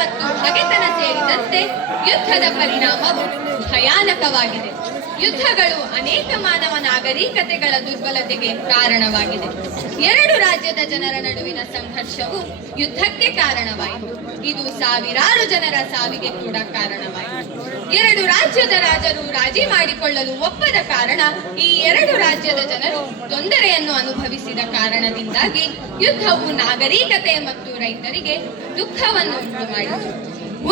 ಮತ್ತು ಹಗೆತನ ಸೇರಿದಂತೆ ಯುದ್ಧದ ಪರಿಣಾಮವು ಭಯಾನಕವಾಗಿದೆ. ಯುದ್ಧಗಳು ಅನೇಕ ಮಾನವ ನಾಗರಿಕತೆಗಳ ದುರ್ಬಲತೆಗೆ ಕಾರಣವಾಗಿದೆ. ಎರಡು ರಾಜ್ಯದ ಜನರ ನಡುವಿನ ಸಂಘರ್ಷವು ಯುದ್ಧಕ್ಕೆ ಕಾರಣವಾಯಿತು. ಇದು ಸಾವಿರಾರು ಜನರ ಸಾವಿಗೆ ಕೂಡ ಕಾರಣವಾಯಿತು. ಎರಡು ರಾಜ್ಯದ ರಾಜರು ರಾಜಿ ಮಾಡಿಕೊಳ್ಳಲು ಒಪ್ಪದ ಕಾರಣ ಈ ಎರಡು ರಾಜ್ಯದ ಜನರು ತೊಂದರೆಯನ್ನು ಅನುಭವಿಸಿದ ಕಾರಣದಿಂದಾಗಿ ಯುದ್ಧವು ನಾಗರಿಕತೆ ಮತ್ತು ರೈತರಿಗೆ ದುಃಖವನ್ನು ಉಂಟುಮಾಡಿತು.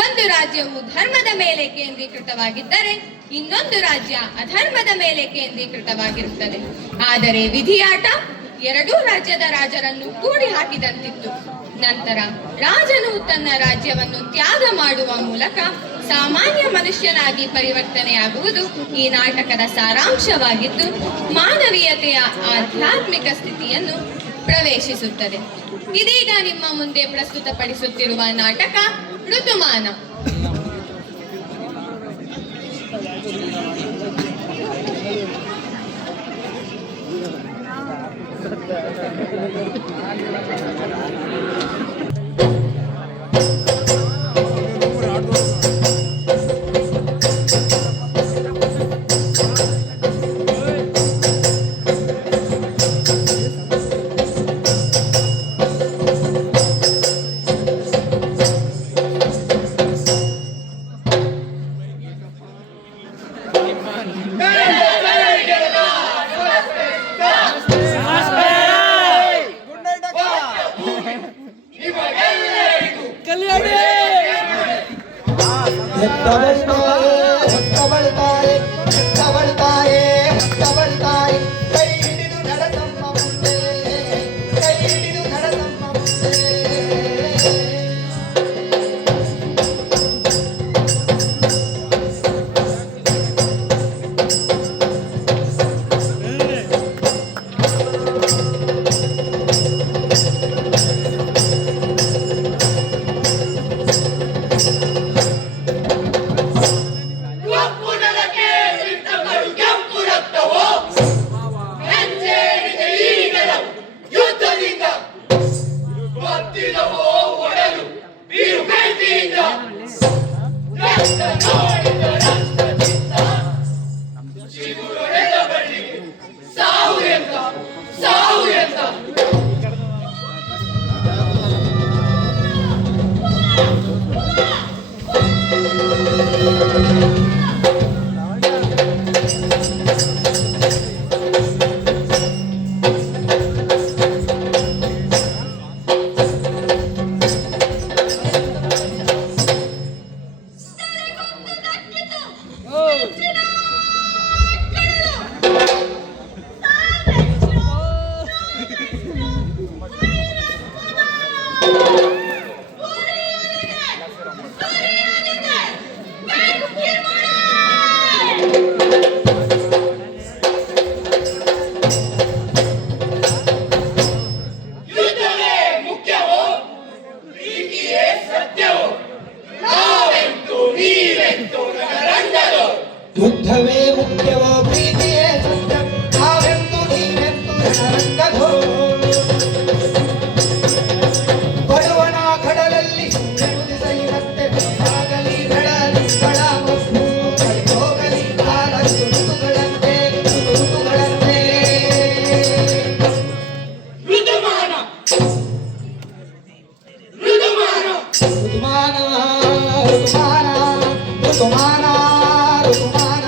ಒಂದು ರಾಜ್ಯವು ಧರ್ಮದ ಮೇಲೆ ಕೇಂದ್ರೀಕೃತವಾಗಿದ್ದರೆ ಇನ್ನೊಂದು ರಾಜ್ಯ ಅಧರ್ಮದ ಮೇಲೆ ಕೇಂದ್ರೀಕೃತವಾಗಿರುತ್ತದೆ. ಆದರೆ ವಿಧಿಯಾಟ ಎರಡೂ ರಾಜ್ಯದ ರಾಜರನ್ನು ಕೂಡಿ ಹಾಕಿದಂತಿತ್ತು. ನಂತರ ರಾಜನು ತನ್ನ ರಾಜ್ಯವನ್ನು ತ್ಯಾಗ ಮಾಡುವ ಮೂಲಕ ಸಾಮಾನ್ಯ ಮನುಷ್ಯನಾಗಿ ಪರಿವರ್ತನೆಯಾಗುವುದು ಈ ನಾಟಕದ ಸಾರಾಂಶವಾಗಿದ್ದು, ಮಾನವೀಯತೆಯ ಆಧ್ಯಾತ್ಮಿಕ ಸ್ಥಿತಿಯನ್ನು ಪ್ರವೇಶಿಸುತ್ತದೆ. ಇದೀಗ ನಿಮ್ಮ ಮುಂದೆ ಪ್ರಸ್ತುತಪಡಿಸುತ್ತಿರುವ ನಾಟಕ ಋತುಮಾನ. ಯುದ್ಧವೇ ಮುಖ್ಯವೋ ಪ್ರೀತಿಯೇ ಸತ್ಯ ನಾವೆಂದು ನೀವೆಂದು ರಣರಂಗಧೋ ಬರುವಣ ಕಡಲಲ್ಲಿ ನೆಡುದಿಸಲಿ ಮತ್ತೆ ಆಗಲಿ ಬೆಳಲಿ ಸ್ಥಳ ಮತ್ತು ಹೋಗಲಿ ಕಾಲ ಋತುಗಳಂತೆ ಋತುಗಳಂತೆ ಋತುಮಾನ ಋತುಮಾನ ಋತುಮಾನ ಋತುಮಾನ ಋತುಮಾನ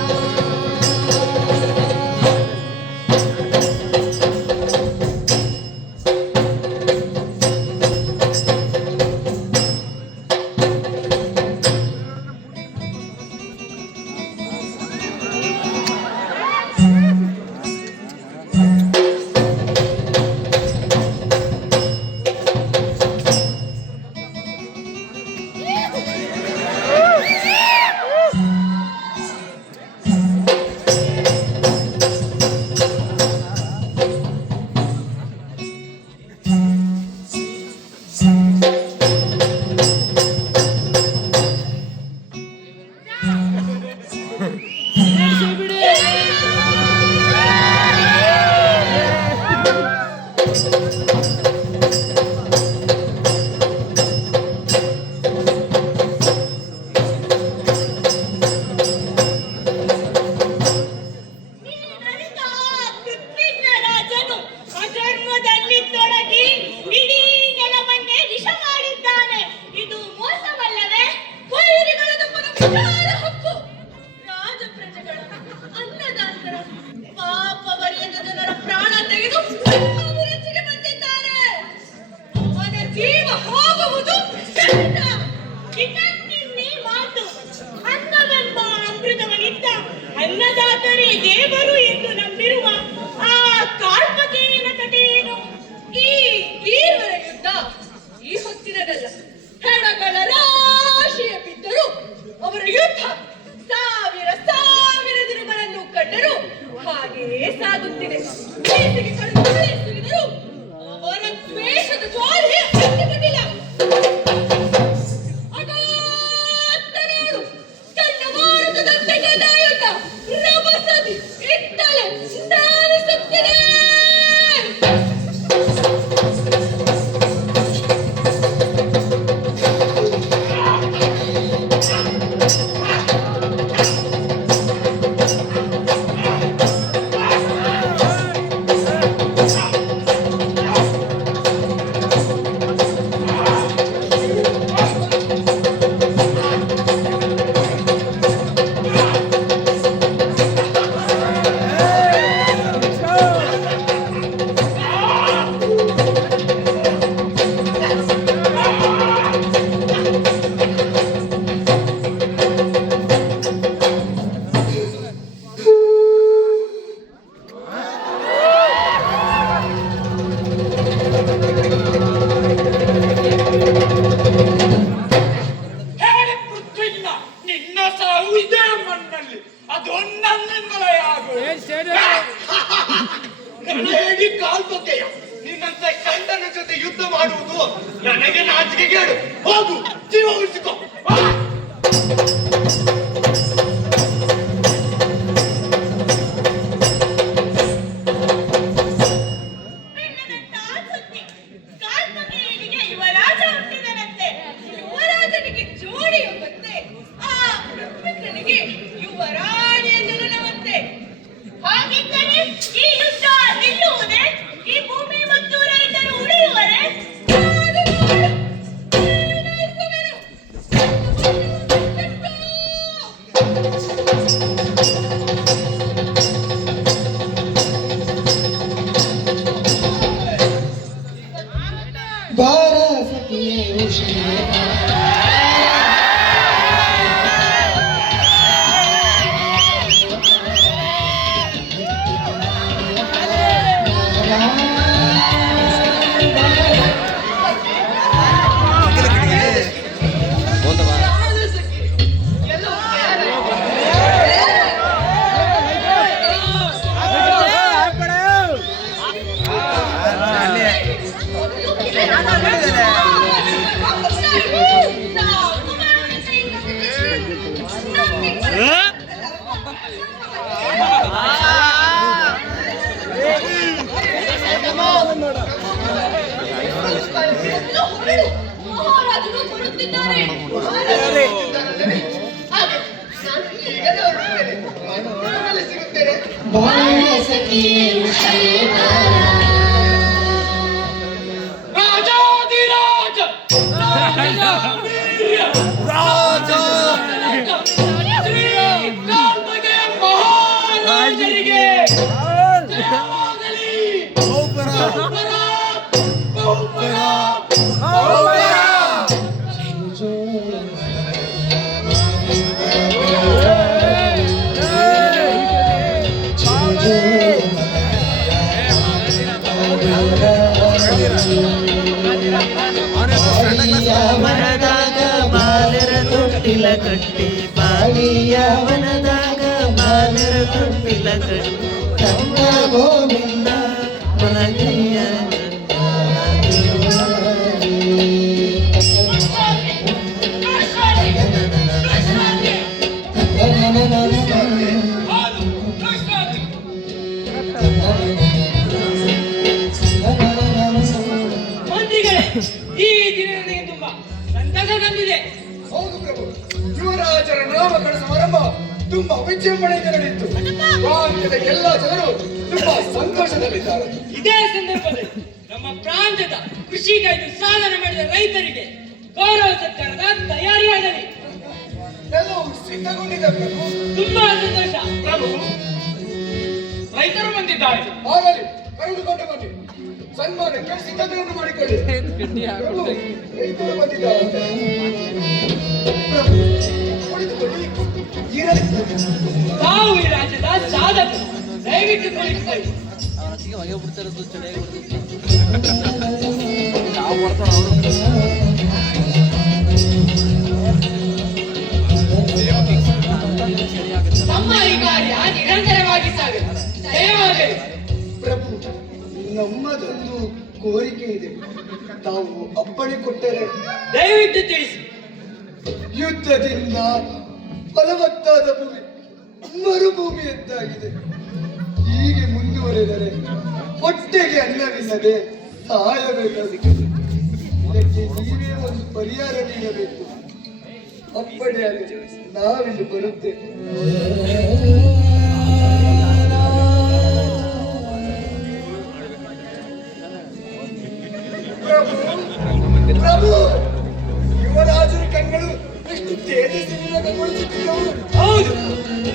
ಇದನ್ನಿನ್ನೇ ಮಾತು ಅನ್ನವೆಂಬ ಅಮೃತವನಿದ್ದ ಅನ್ನದಾತರೇ ದೇವರು ಎಂದು ನಂಬಿರುವ ಆ ಕಾರ್ಪಕೇಯನ ಕಥೆಯೇನು? ಈ ಈರ್ವರ ಯುದ್ಧ ಈ ಹೊತ್ತಿನದಲ್ಲ. ಹೆಣಗಳ ರಾಶಿಯ ಬಿದ್ದರು ಅವರ ಯುದ್ಧ ಸಾವಿರ ಸಾವಿರ ದಿನಗಳನ್ನು ಕಂಡರು ಹಾಗೆಯೇ ಸಾಗುತ್ತಿದೆ. ಬೇಸಿಗೆ ಕಳೆದು ಮಳೆ ಸುರಿದರು ಅವರ ದ್ವೇಷದ ಜ್ವಾಲೆ ಅಂತ್ಯಗೊಂಡಿಲ್ಲ. ಅಗಾಧನಾಡು ಚಂಡಮಾರುತದಂತೆ ಗದಾಯುಧ ರಭಸದಿ ಇತ್ತಲೆ ಧಾವಿಸುತ್ತಿದೆ. ಹೇಳಿ ಪೃಥ್ವಿಲ್ಲ, ನಿನ್ನ ಸಾವು ಇದೇ ಮಣ್ಣಲ್ಲಿ ಅದೊಂದನ್ನಿಂದಲೇ ಆಗು. ಹೇಳಿ ಕಾಲ್ಬೊಕ್ಕೆಯ ನಿನ್ನಂತ ಗಂಡನ ಜೊತೆ ಯುದ್ಧ ಮಾಡುವುದು ನನಗೆ ನಾಚಿಕೆಗೇಡು. ಹೋಗು, ಜೀವ ಉಳಿಸಿಕೊ. ಕಾರ್ಪಕೇಯನಿಗೆ ಯುವರಾಜ ಹುಟ್ಟಿದನಂತೆ. ಯುವರಾಜನಿಗೆ ಜೋಡಿಯೊಬ್ಬಂತೆ ಆ ಪೃಥ್ವಿಕನಿಗೆ ಯುವರಾಣಿಯ ಜನನವಂತೆ. ಹಾಗಿದ್ದರೆ ಈ ಯುದ್ಧ ನಿಲ್ಲುವುದೇ? ಈ ಭೂಮಿ ಮತ್ತು ರೈತರು ಉಳಿಯುವರೇ? ಕಾದು ನೋಡು, ನಿರ್ಣಯಿಸುವೆನು. ಬಾರ ಸಖಿಯೇ ಉಷಿಯೇ ಮಹಾರಾಜರು ಬರುತ್ತಿದ್ದಾರೆ. ಬಾರ ಸಖಿಯೇ ಉಷಿಯೇ ರಾಜಾಧಿರಾಜ ರಾಜ ಶ್ರೀ ಕಾಲ್ಬಗೆಯ ಮಹಾರಾಜರಿಗೆ ಜಯವಾಗಲಿ. ಬಹುಪರಾಕ್, ಬಹುಪರಾಕ್, ಬಹುಪರಾಕ್. ವನದಾಗ ಬಾಲರ ತೊಟ್ಟಿಲ ಕಟ್ಟಿ ಬಾಲಿಯವನದಾಗ ಬಾಲರ ತೊಟ್ಟಿಲ ಕಟ್ಟಿ ತಮ್ಮ ಗೋವಿಂದ ಮಲಗಿಯ ಮಂತ್ರಿಗಳೇ, ಈ ದಿನ ನನಗೆ ತುಂಬಾ ಸಂತಸ ತಂದಿದೆ. ಹೌದು ಪ್ರಭು, ಯುವರಾಜರ ನಾಮಕರಣ ಸಮಾರಂಭ ತುಂಬಾ ವಿಜೃಂಭಣೆಯಿಂದ ನಡೆಯಿತು. ಪ್ರಾಂತ್ಯದ ಎಲ್ಲಾ ಜನರು ತುಂಬಾ ಸಂತೋಷದಲ್ಲಿದ್ದಾರೆ. ಇದೇ ಸಂದರ್ಭದಲ್ಲಿ ನಮ್ಮ ಪ್ರಾಂತ್ಯದ ಕೃಷಿಗಾಯ್ದು ಸಾಧನೆ ಮಾಡಿದ ರೈತರಿಗೆ ಗೌರವ ಸತ್ಕಾರದ ತಯಾರಿಯಾಗಲಿ. ಎಲ್ಲವೂ ಸಿದ್ಧಗೊಂಡಿದೆ ಪ್ರಭು. ತುಂಬಾ ಸಂತೋಷ. ಪ್ರಭು, ರೈತರು ಬಂದಿದ್ದಾರೆ. ಆಗಲಿ, ಕರೆದುಕೊಂಡು ಬನ್ನಿ. ಸನ್ಮಾನಕ್ಕೆ ಸಿದ್ಧತೆಯನ್ನು ಮಾಡಿಕೊಳ್ಳಿ. ಪ್ರಭು, ರೈತರು ಬಂದಿದ್ದಾರಂತೆ. ಪ್ರಭು, ಕುಳಿತುಕೊಳ್ಳಿ. ಇರಲಿ. ತಾವು ಈ ರಾಜ್ಯದ ಸಾಧಕರು, ದಯವಿಟ್ಟು ಕುಳಿತುಕೊಳ್ಳಿ. ನಮ್ಮ ಈ ಕಾರ್ಯ ನಿರಂತರವಾಗಿ ಸಾಗಲಿ. ಜಯವಾಗಲಿ. ಪ್ರಭು, ನಮ್ಮದೊಂದು ಕೋರಿಕೆ ಇದೆ. ತಾವು ಅಪ್ಪಣೆ ಕೊಟ್ಟರೆ ದಯವಿಟ್ಟು ತಿಳಿಸಿ. ಯುದ್ಧದಿಂದ ಫಲವತ್ತಾದ ಭೂಮಿ ಮರುಭೂಮಿಯದ್ದಾಗಿದೆ. ಹೀಗೆ ಮುಂದುವರೆದರೆ ಹೊಟ್ಟೆಗೆ ಅನ್ನವಿಲ್ಲದೆ ಸಾಯಬೇಕಾಗುತ್ತದೆ. ಇದಕ್ಕೆ ನೀವೇ ಒಂದು ಪರಿಹಾರ ನೀಡಬೇಕು. ಅಪ್ಪಣೆಯಾಗಿ ನಾವಿಲ್ಲಿ ಬರುತ್ತೇವೆ. ಪ್ರಭು, ಪ್ರಭು, ಯುವರಾಜರ ಕಣ್ಗಳು ಎಷ್ಟು ತೇಜಸ್ಸಿನಿಂದ ಕಂಗೊಳಿಸುತ್ತಿದ್ದವು. ಹೌದು,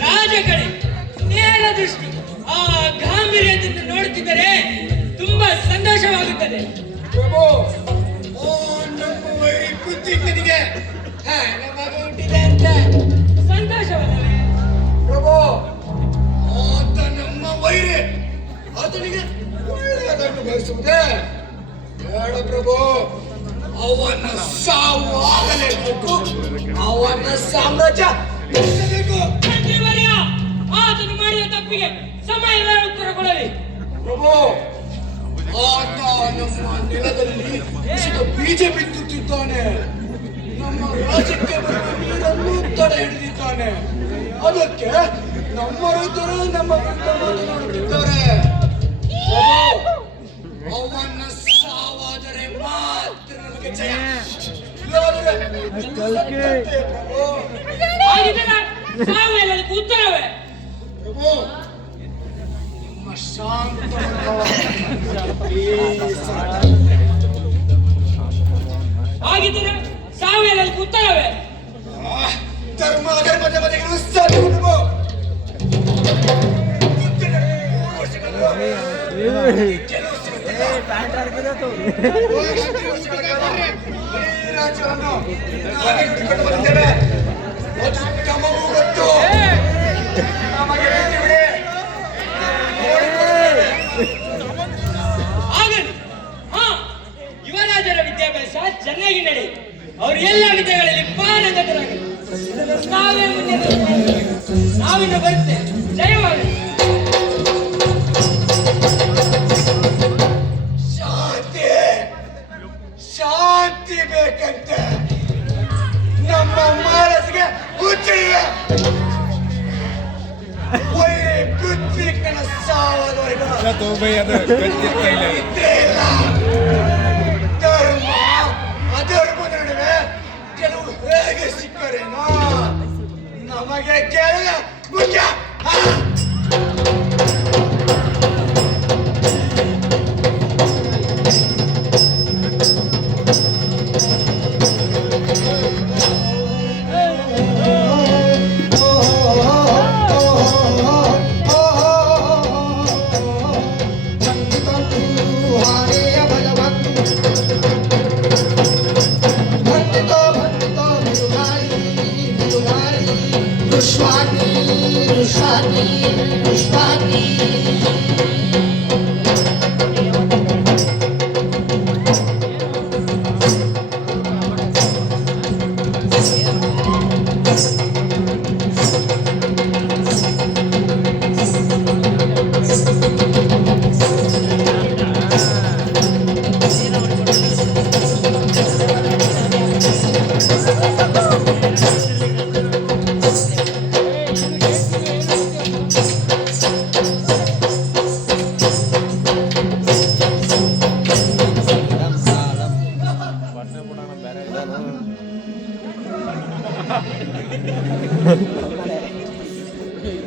ರಾಜ ಕಡೆ ನೇರ ದೃಷ್ಟಿ. ಆ ಗಾಂಭೀರ್ಯದಿಂದ ನೋಡುತ್ತಿದ್ದರೆ ತುಂಬಾ ಸಂತೋಷವಾಗುತ್ತದೆ. ಪ್ರಭು, ಓ ನಮ್ಮ ವೈರಿ ಕುತ್ತಿಗೆ ಮಗ ಹುಟ್ಟಿದೆ ಅಂತ ಸಂತೋಷವಲ್ಲವೇ? ಪ್ರಭು, ಆತ ನಮ್ಮ ವೈರಿ. ಆತನಿಗೆ ಒಳ್ಳೆಯದನ್ನು ಬಯಸುವುದೇ ಬೇಡ ಪ್ರಭು. ಅವನ ಸಾವು ಆಗಲೇಬೇಕು. ಅವನ ಸಾಮ್ರಾಜ್ಯ ಬೆಳೆಸಬೇಕು. ಮಂತ್ರಿವರ್ಯ, ಆತನು ಮಾಡಿದ ತಪ್ಪಿಗೆ ಸಮಯ ಉತ್ತರ ಕೊಡಲಿ. ಪ್ರಭು, ಆತ ನಮ್ಮ ನೆಲದಲ್ಲಿ ಇಸಿದ ಬೀಜ ಬಿತ್ತುತ್ತಿದ್ದಾನೆ. ನಮ್ಮ ರಾಜ್ಯಕ್ಕೆ ಬರುವ ನೀರನ್ನು ತಡೆ ಹಿಡಿದಿದ್ದಾನೆ. ಅದಕ್ಕೆ ನಮ್ಮ ರೈತರು ನಮ್ಮ ವಿರುದ್ಧ ಮಾತನಾಡುತ್ತಿದ್ದಾರೆ. ಪ್ರಭು, ಅವನ ಸಾವಾದರೆ ಮಾತ್ರ ನಮಗೆ ಜಯ. ಇಲ್ಲವಾದರೆ ಸತ್ಯತೆ ಪ್ರಭು. ಹಾಗಿದ್ದರೆ ಸಾವು ಎಲ್ಲದಕ್ಕೂ ಉತ್ತರವೇ? ಪ್ರಭು, ನಿಮ್ಮ ಶಾಂತ ಹಾಗಿದ್ದರೆ ಸಾವು ಎಲ್ಲದಕ್ಕೂ ಉತ್ತರವೇ? ಧರ್ಮ ಅಧರ್ಮದ ಬಗೆಗಿನ ಸಾಧ್ಯ ಪ್ರಭು. ರಾಜ್ಯವನ್ನು ನಾವೇ ಹಿಡಿದುಕೊಂಡು ಬಂದಿದ್ದೇವೆ. ತಮಗೂ ಗೊತ್ತು. ನಮಗೆ ಬಿಟ್ಟು ಬಿಡಿ. ಆಗಲಿ. ಹಾ, ಯುವರಾಜರ ವಿದ್ಯಾಭ್ಯಾಸ ಚೆನ್ನಾಗಿ ನಡೆಯಿ. ಅವರು ಎಲ್ಲ ವಿದ್ಯೆಗಳಲ್ಲಿ ಪಾರಂಗತರಾಗಲಿ. ನಾವೇ ಮುಂದೆ ನಾವಿನ್ನು ಬರುತ್ತೆ. ಜಯವಾಗಲಿ. ಶಾಂತಿ ಶಾಂತಿ ಬೇಕಂತೆ ನಮ್ಮ ಮನಸ್ಸಿಗೆ ಹುಚ್ಚಿದೆ. ವೈರಿ ಕುತ್ತಿಕನ ಸಾವದವರೆಗೂ ಇದ್ದೇ ಇಲ್ಲ. ಧರ್ಮ ಅಧರ್ಮದ ನಡುವೆ ಕೆಲವು ಹೇಗೆ ಸಿಕ್ಕರೇನೋ ನಮಗೆ ಕೇಳಿದ ಮುಖ್ಯ.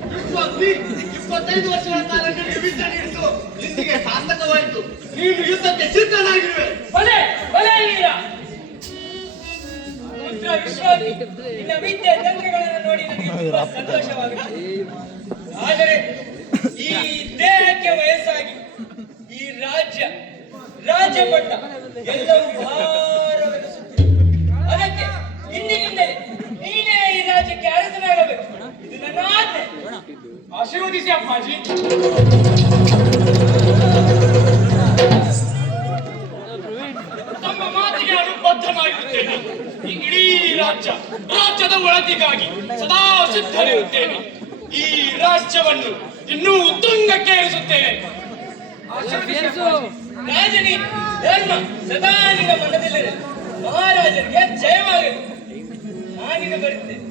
ವಿಶ್ವಾಸಿ 25 ವರ್ಷಗಳ ಕಾಲ ನಿನಗೆ ವಿದ್ಯೆ ನೀಡಿತು. ಇಂದಿಗೆ ಸಾರ್ಥಕವಾಯಿತು. ನೀನು ಯುದ್ಧಕ್ಕೆ ಸಿದ್ಧನಾಗಿರುವೆ. ಬಲೆ ಬಲೆ ವೀರ. ಪುತ್ರ ವಿಶ್ವಾಸಿ, ನಿನ್ನ ವಿದ್ಯೆ ತಂತ್ರಗಳನ್ನು ನೋಡಿ ನನಗೆ ತುಂಬಾ ಸಂತೋಷವಾಗುತ್ತದೆ. ಆದರೆ ಈ ದೇಹಕ್ಕೆ ವಯಸ್ಸಾಗಿ ಈ ರಾಜ್ಯ ರಾಜ್ಯ ಪಟ್ಟ ಎಲ್ಲವೂ ಭಾರವೆನಿಸುತ್ತಿದೆ. ಅದಕ್ಕೆ ಇಂದಿನಿಂದಲೇ ನೀನೇ ಈ ರಾಜ್ಯಕ್ಕೆ ಅರಸನಾಗಬೇಕು. ಇದು ನನ್ನ ಆಜ್ಞೆ. ಆಶೀರ್ವದಿಸಿ ಅಪ್ಪಾಜಿ. ತಮ್ಮ ಮಾತಿಗೆ ನಾನು ಬದ್ಧನಾಗಿರುತ್ತೇನೆ. ಈ ಇಡೀ ರಾಜ್ಯದ ಒಳತಿಗಾಗಿ ಸದಾ ಸಿದ್ಧರಿರುತ್ತೇನೆ. ಈ ರಾಜ್ಯವನ್ನು ಇನ್ನೂ ಉತ್ತುಂಗಕ್ಕೆ ಏರಿಸುತ್ತೇನೆ. ರಾಜನೀತಿ ಧರ್ಮ ಸದಾ ನಿನ್ನ ಮನದಲ್ಲಿರಲಿ. ಮಹಾರಾಜರಿಗೆ ಜಯವಾಗಲಿ. ನಾನಿಗೆ ಬರುತ್ತೇನೆ.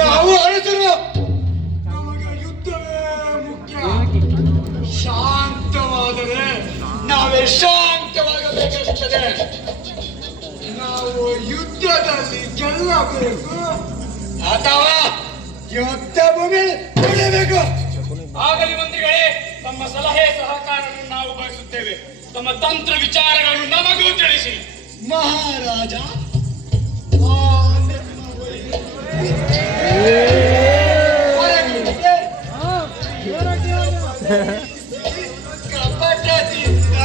ನಾವು ಅರಸರು, ನಮಗೆ ಯುದ್ಧವೇ ಮುಖ್ಯ. ಶಾಂತವಾದರೆ ನಾವೇ ಶಾಂತವಾಗಬೇಕಾಗುತ್ತದೆ. ನಾವು ಯುದ್ಧದಲ್ಲಿ ಗೆಲ್ಲಬೇಕು ಅಥವಾ ಯುದ್ಧ ಭೂಮಿ ಉಳಿಬೇಕು. ಆಗಲಿ ಮಂತ್ರಿಗಳೇ, ತಮ್ಮ ಸಲಹೆ ಸಹಕಾರವನ್ನು ನಾವು ಬಯಸುತ್ತೇವೆ. ತಮ್ಮ ತಂತ್ರ ವಿಚಾರಗಳನ್ನು ನಮಗೂ ತಿಳಿಸಿ. ಮಹಾರಾಜ, ಕಪಟದಿಂದ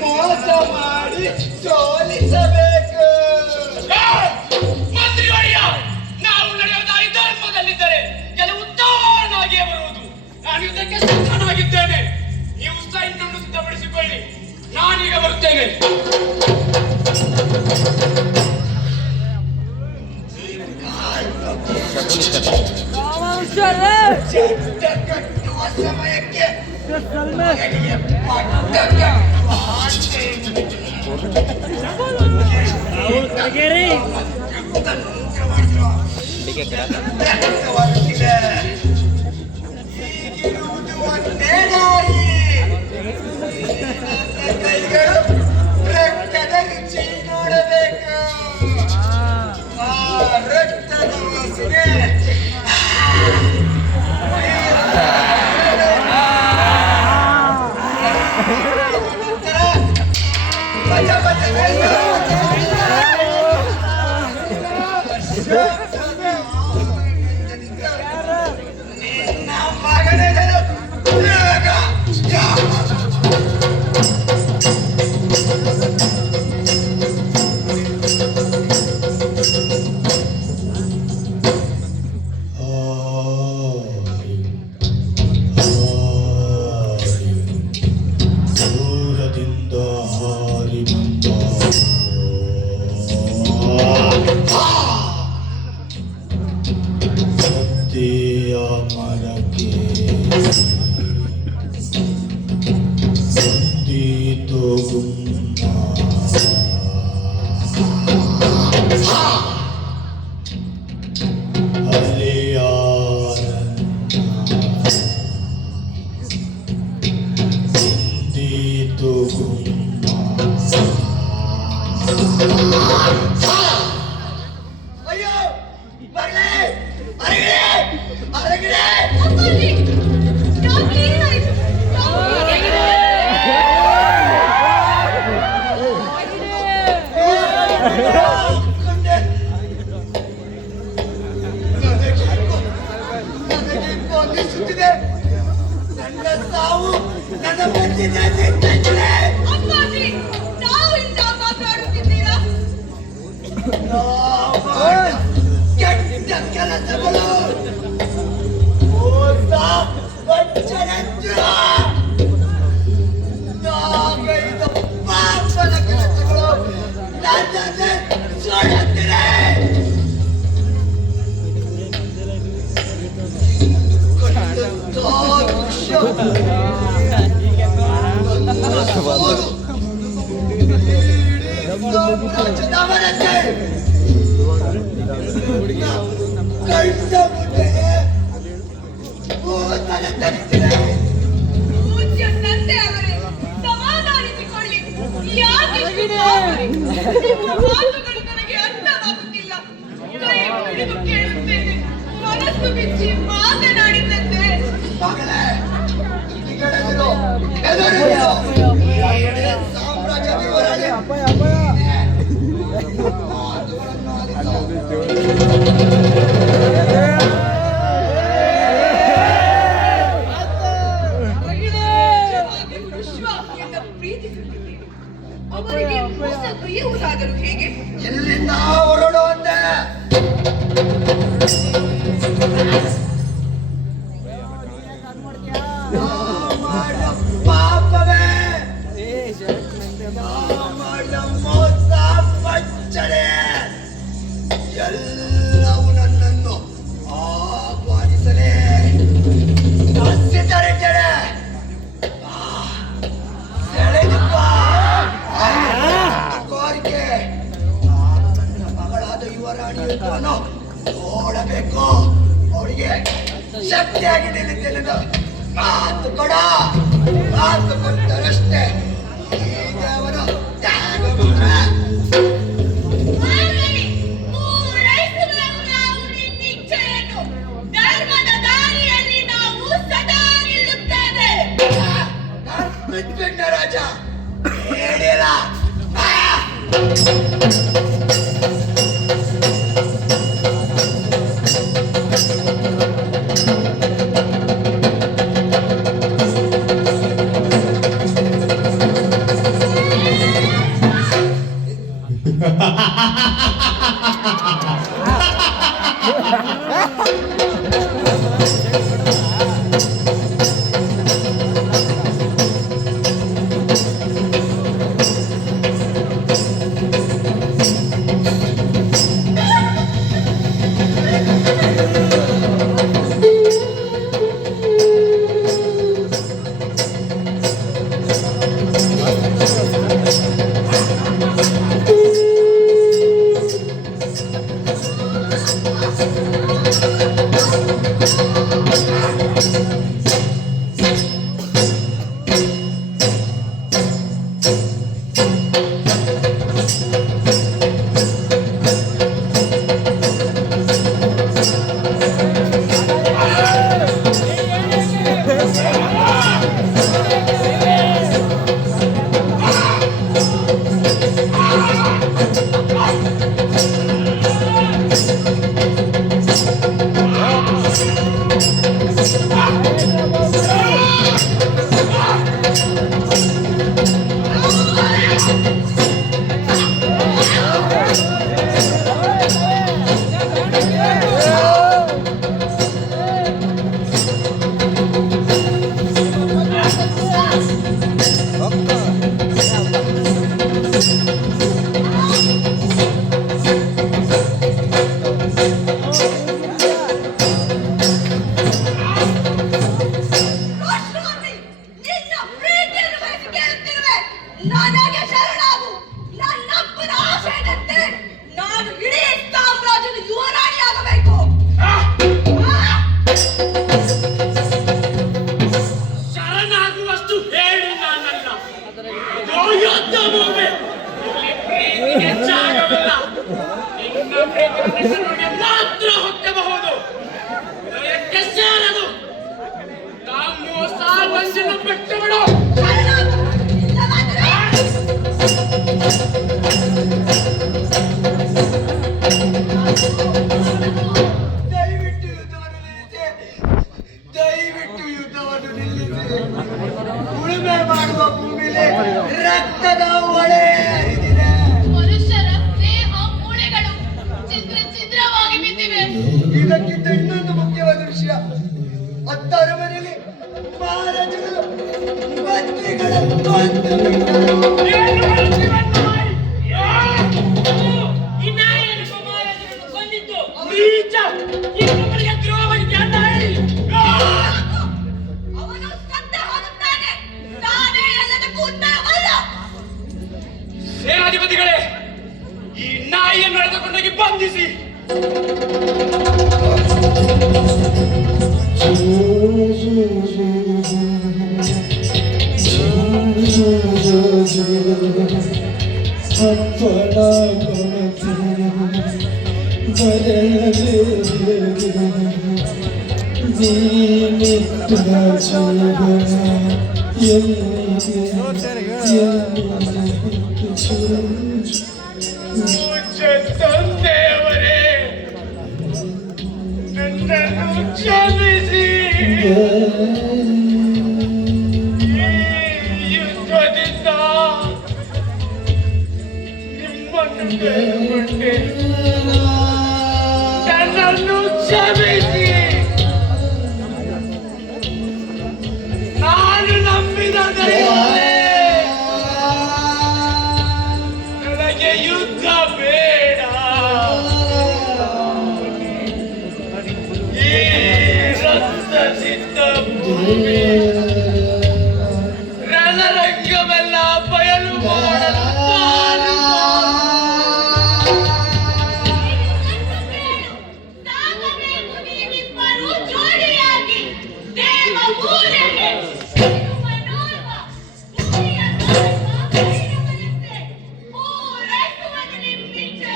ಮೋಸ ಮಾಡಿ ಸೋಲಿಸಬೇಕು. ಮಂತ್ರಿವರ್ಯ, ನಾವು ನಡೆಯುವುದಾಗಿ ಧರ್ಮದಲ್ಲಿದ್ದರೆ ಕೆಲವು ತಾನಾಗಿಯೇ ಬರುವುದು. ನಾನು ಇದಕ್ಕೆ ಸಿದ್ಧನಾಗಿದ್ದೇನೆ. ನೀವು ಸೈನ್ಯವನ್ನು ಸಿದ್ಧಪಡಿಸಿಕೊಳ್ಳಿ. ನಾನೀಗ ಬರುತ್ತೇನೆ. ಚಟ್ಟ ಕಟ್ಟುವ ಸಮಯಕ್ಕೆ ಮಗನಿಗೆ ಪಟ್ಟ ಕಟ್ಟುವ ಆಸೆ. ವ್ಯಕ್ತವಾಗುತ್ತಿದೆ. ಈಗಿರುವುದು ಒಂದೇ ದಾರಿ. ನನ್ನ ಕೈಗಳು ರಕ್ತದ ರುಚಿ ನೋಡಬೇಕು. ಆ ರಕ್ತದ ವಾಸನೆ ನಿನ್ನ ಮಗನನ್ನು ದೂರದಿಂದ ಹಾರಿ ಬಂದ ಸತ್ತೆಯ ಮರಕ್ಕೆ ಬಂದಿತು ಗುಮ್ಮ. ಬಂದಿತು ಗುಮ್ಮ. ಅಯ್ಯೋ ಮಗಳೇ, ಅರಗಿಡೆ ಅರಗಿಡೆ. ಅಪ್ಪಾಜಿ, ಯಾಕೆ ಏನಾಯ್ತು? ನನಗೆ ಗೊಂದಿಸುತ್ತಿದೆ. ನನ್ನ ಸಾವು ನನ್ನ ಬೆನ್ನಿನ ನಿಂತಿದೆ. ಅಪ್ಪಾಜಿ, ನಾವು ಇಂಥ ಮಾತಾಡುತ್ತಿದ್ದೀರಾ? ಕೆಟ್ಟ ಕೆಲಸಗಳು, ಮೋಸ, ವಂಚನೆ, ನಾಗೈದ ಪಾಪದ ಕೆಲಸಗಳು ನನ್ನನ್ನೇ ಸುಡುತ್ತಿವೆ. ರಾಜ್ಯದವರನ್ನೇ ಕೈತ ಮುಂದೆ ಭೂತನ ತರಿಸಿದೆ. ಪೂಜ್ಯ ತಂದೆ ಅವರೇ, ಸಮಾಧಾನಿಸಿಕೊಳ್ಳಿ. ಯಾಕೆ ಇಷ್ಟು ಗಾಬರಿ? ನಿಮ್ಮ ಮಾತುಗಳು ನನಗೆ ಅರ್ಥವಾಗುತ್ತಿಲ್ಲ. ಕೈ ಹಿಡಿದು ಕೇಳುತ್ತೇನೆ. ಮನಸ್ಸು ಬಿಚ್ಚಿ ಮಾತನಾಡಿದಂತೆ ಮಗಳೇ, ಕಿಡಿಗಳೆದುರು, ಎದುರಿರು. ಈ ಇಡೀ ಸಾಮ್ರಾಜ್ಯ ವಿವರಣೆ ನಿಜವಾಗಿ ವಿಶ್ವಾಸದಿಂದ ಪ್ರೀತಿಸುತ್ತಿದ್ದೇನೆ. ಅವರಿಗೆ ಮೋಸ ಬರೆಯುವುದಾದರೂ ಹೇಗೆ? ಎಲ್ಲಿಂದ ಹೊರಡು ಅಂದೆ? ನಾ ಮಾಡಿದ ಪಾಪವೇ, ನಾ ಮಾಡಿದ ಮೋಸ ವಂಚನೆ ಎಲ್ಲವೂ ನನ್ನನ್ನು ಆಹ್ವಾನಿಸಲೇ ಸಿದ್ಧರಿದ್ದೇನೆ. ಸೆಳೆದಿಪ್ಪ ಕೋರಿಕೆ. ನನ್ನ ಮಗಳಾದ ಯುವರಾಣಿ ಯುದ್ಧವನ್ನು ನೋಡಬೇಕು. ಅವರಿಗೆ ಶಕ್ತಿಯಾಗಿ ನಿಲ್ಲಿದ್ದೇನೆ. ಮಾತು ಕೊಡ, ಮಾತು ಕೊಟ್ಟರಷ್ಟೇ ಈ ದೇವರ ತ್ಯಾಗ ಮಾಡ. ಆಗಲಿ, ಪೂರೈಸುವೆವು ನಾವು ನಿನ್ನಿಚ್ಛೆಯನ್ನು. ಧರ್ಮದ ದಾರಿಯಲ್ಲಿ ನಾವು ಸದಾ ನಿಲ್ಲುತ್ತೇವೆ. ಬಿಟ್ಬಿಟ್ಟ ರಾಜ ಹೇಳಿಲ್ಲ. ರಾಷ್ಟ್ರಪತಿ, ನಿನ್ನ ಪ್ರೀತಿಯನ್ನು ಬಯಸಿ ಕೇಳುತ್ತಿರುವೆ. ನನಗೆ ಶರಣಾಗು. ನನ್ನಪ್ಪನ ಆಶಯದಂತೆ ನಾನು ಇಡೀ ಸಾಮ್ರಾಜ್ಯದ ಯುವರಾಣಿಯಾಗಬೇಕು. ಶರಣಾಗುವಷ್ಟು ಹೇಳಿ ನಾನಲ್ಲ. ಇದು ಯುದ್ಧ ಭೂಮಿ. ಇಲ್ಲಿ ಪ್ರೀತಿಗೆ ಜಾಗವಿಲ್ಲ. ನಿನ್ನ ಪ್ರೀತಿಗೆ ಮಾತ್ರ ಹೊಕ್ಕಬಹುದು. ಹೃದಯಕ್ಕೆ ಸೇರದು. ಮೋಸ ವಂಚನೆ ಬಿಟ್ಟು ಬಿಡು. ಶರಣಾಗು. ಇಲ್ಲವಾದರೆ ದಯವಿಟ್ಟು ಯುದ್ಧವನ್ನು ನಿಲ್ಲಿಸಿ, ದಯವಿಟ್ಟು ಯುದ್ಧವನ್ನು ನಿಲ್ಲಿಸಿ. ಉಳುಮೆ ಮಾಡುವ ಭೂಮಿಲಿ ರಕ್ತದ ಹೊಳೆ ಹರಿದಿದೆ. ಮನುಷ್ಯರ ದೇಹ ಮೂಳೆಗಳು ಛಿದ್ರ ಛಿದ್ರವಾಗಿ ಬಿದ್ದಿವೆ. ಇದಕ್ಕಿಂತ ಇನ್ನೊಂದು ಮುಖ್ಯವಾದ ವಿಷಯ, ಅತ್ತ ಅರಮನೆಯಲ್ಲಿ ಮಹಾರಾಜರು ಮಂತ್ರಿಗಳು ಬಂದು ಬಿಟ್ಟರು. ಈ ನಾಯಿಯನ್ನು ಕುಮಾರನನ್ನು ಕೊಂದಿದ್ದು ನೀಚ. ಇನ್ನೊಬ್ಬರಿಗೆ ದ್ರೋಹ ಮಾಡಿದ್ದೆ ಅಂತ ಹೇಳಿ. ಅವನು ಸತ್ತ ಹೋಗುತ್ತಾನೆ. ತಾನೇ ಎಲ್ಲದಕ್ಕೂ ಉತ್ತರವಲ್ಲ. ಸೇನಾಧಿಪತಿಗಳೇ, ಈ ನಾಯಿಯನ್ನು ಎಳೆದುಕೊಂಡೋಗಿ ಬಂಧಿಸಿ. ಪೂಜ್ಯ ತಂದೆಯವರೇ, ಯುದ್ಧದಿಂದ ನಿಮ್ಮನ್ನು ಕೇಳಿಕೊಂಡೆ. ನನ್ನನ್ನು ಕ್ಷಮಿಸಿ. ನಾನು ನಂಬಿದ ದೈವವೇ, ನನಗೆ ಯುದ್ಧ ಬೇಡ. ಈ ರಕ್ತಸಿದ್ಧ ಭೂಮಿ ರಣರಂಗವೆಲ್ಲ ಬಯಲು ಮಾಡಲು ನಾನು ಸಾಗಬೇಕು ನೀವಿಬ್ಬರು ಜೋಡಿಯಾಗಿ ದೇವ ಪೂಜೆಗೆ. ಮನೋರ್ವ ಭೂಮಿಯ ಭೈರವನಂತೆ ಪೂರೈಸುವುದು ನಿಮ್ಮಿಚ್ಛೆ.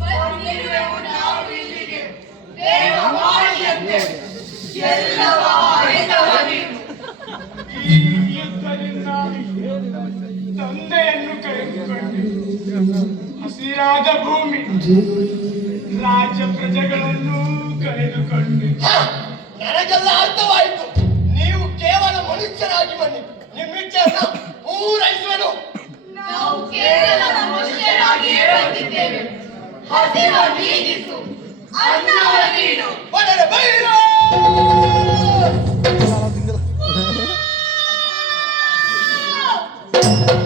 ಬಂದಿರುವೆವು ನಾವು ಇಲ್ಲಿಗೆ. ದೇವ ಮಾಡಿದಂತೆ ಎಲ್ಲವ ಅರಿತವ ನೀನು. ಈ ಯುದ್ಧದಿಂದಾಗಿ ತಂದೆಯನ್ನು ಕಳೆದುಕೊಂಡೆ. ಹಸಿರಾದ ಭೂಮಿ, ರಾಜ್ಯ ಪ್ರಜೆಗಳನ್ನು ಕಳೆದುಕೊಂಡೆ. ನನಗೆಲ್ಲ ಅರ್ಥವಾಯಿತು. ನೀವು ಕೇವಲ ಮನುಷ್ಯರಾಗಿ ಬನ್ನಿ, ನಿಮ್ಮಿಚ್ಛೆಯನ್ನ ಪೂರೈಸುವೆನು. ನಾವು ಕೇವಲ ಮನುಷ್ಯರಾಗಿಯೇ ಬಂದಿದ್ದೇವೆ. ಹಸಿವ ನೀಗಿಸು, ಅನ್ನವ ನೀಡು. ಬಡರೆ ಬೈರ Oh!